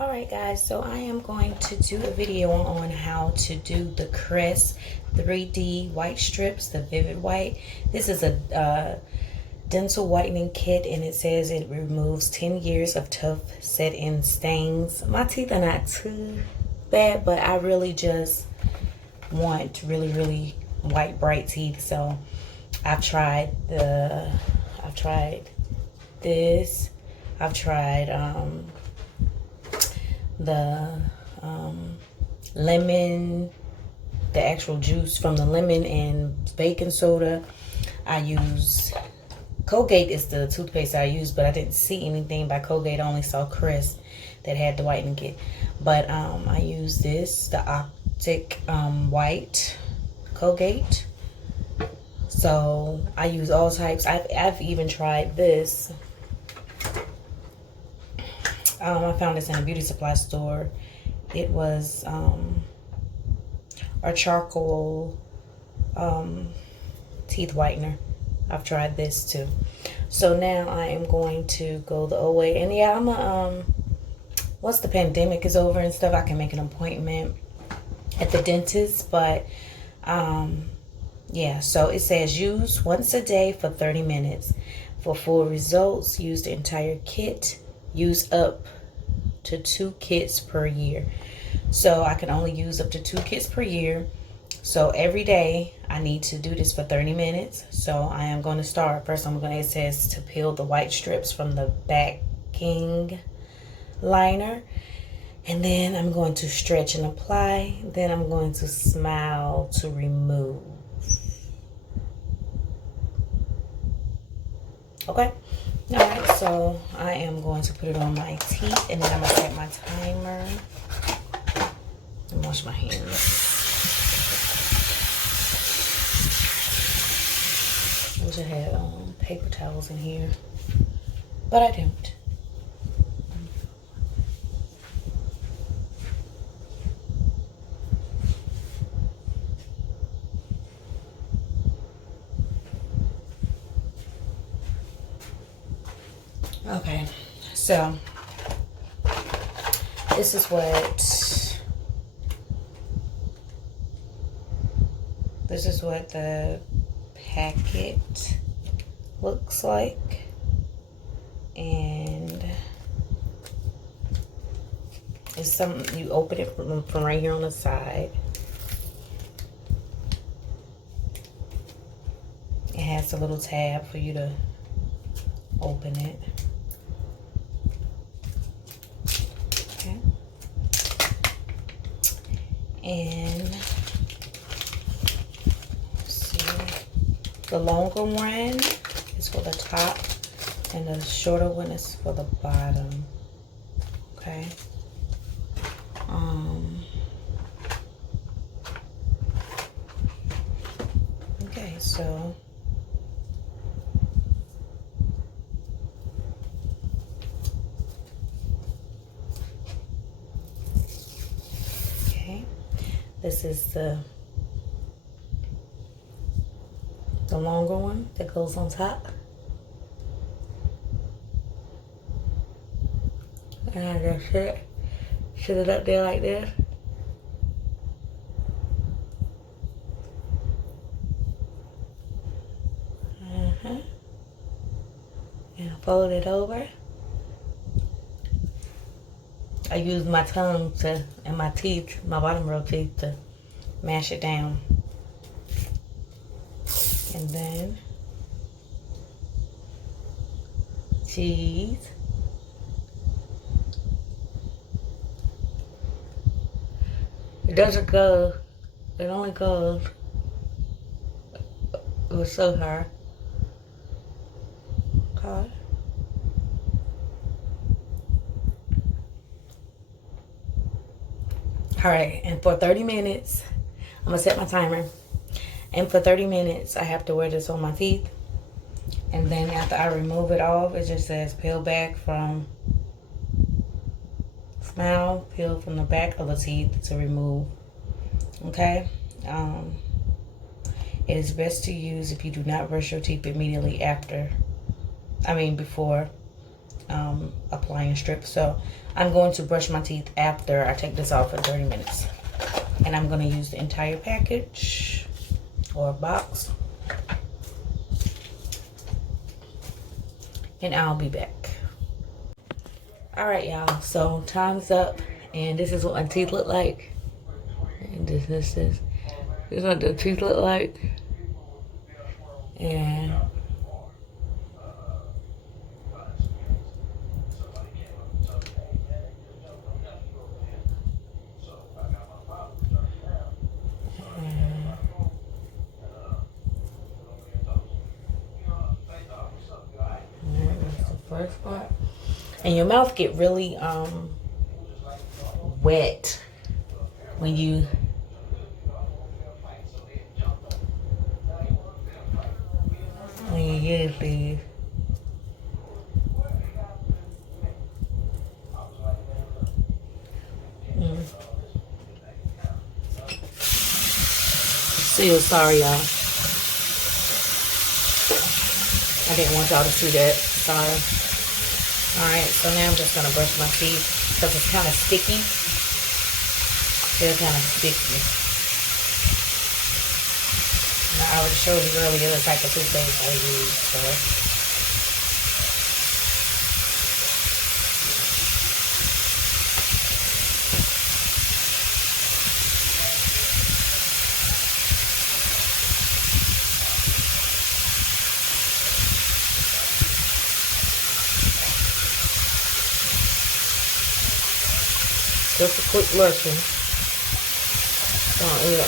Alright guys, so I am going to do a video on how to do the Crest 3D white strips, the vivid white. This is a dental whitening kit, and it says it removes 10 years of tough set-in stains. My teeth are not too bad, but I really just want really white, bright teeth. So I've tried this. I've tried the lemon, the actual juice from the lemon, and baking soda. I use Colgate is the toothpaste I use, but I didn't see anything by Colgate. I only saw Crest that had the whitening kit. But I use this, the Optic White Colgate. So I use all types. I've even tried this. I found this in a beauty supply store. It was a charcoal teeth whitener. I've tried this too. So now I am going to go the old way. And yeah, once the pandemic is over and stuff, I can make an appointment at the dentist. But yeah, so it says use once a day for 30 minutes. For full results, use the entire kit. Use up to 2 kits per year. So I can only use up to 2 kits per year. So every day I need to do this for 30 minutes. So I am going to start. First it says to peel the white strips from the backing liner. And then I'm going to stretch and apply. Then I'm going to smile to remove. Okay. Alright, so I am going to put it on my teeth, and then I'm going to set my timer and wash my hands. I wish I had paper towels in here, but I don't. Okay, so this is what the packet looks like, and it's something you open it from right here on the side. It has a little tab for you to open it. Okay. And see, the longer one is for the top, and the shorter one is for the bottom. Okay. Okay, so this is the longer one that goes on top. And I just sit it up there like this. And fold it over. I use my tongue and my teeth, my bottom row teeth, to mash it down. And then cheese. It doesn't go, it only goes with so hard. Okay. Alright, and for 30 minutes, I'm going to set my timer. And for 30 minutes, I have to wear this on my teeth. And then after I remove it off, it just says peel back from, smile, peel from the back of the teeth to remove. Okay? It is best to use if you do not brush your teeth immediately before applying strips. So I'm going to brush my teeth after I take this off for 30 minutes. And I'm going to use the entire package or box. And I'll be back. Alright, y'all. So time's up. And this is what my teeth look like. And this is what the teeth look like. And that's the first part. And your mouth get really wet when you use these. Still sorry, y'all. I didn't want y'all to see that. Sorry. Alright, so now I'm just going to brush my teeth because it's kind of sticky. They're kind of sticky. Now, I already showed you earlier the type of toothpaste I use. So. Just a quick brushing. Oh, yeah.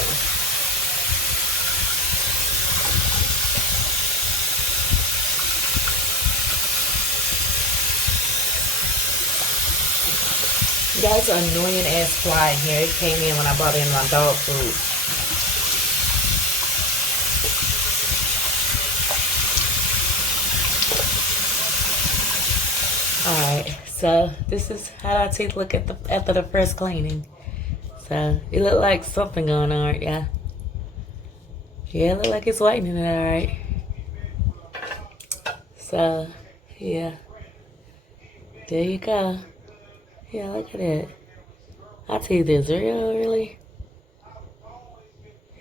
Guys, an annoying ass fly in here. It came in when I brought in my dog food. Alright, so this is how our teeth look after the first cleaning. So it look like something going on, right? Yeah. Yeah, it look like it's whitening it, alright. So, yeah. There you go. Yeah, look at that. Our teeth is real, really.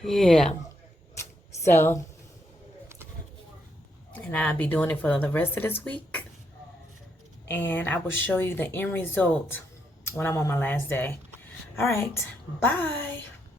Yeah. So, and I'll be doing it for the rest of this week. And I will show you the end result when I'm on my last day. All right, bye.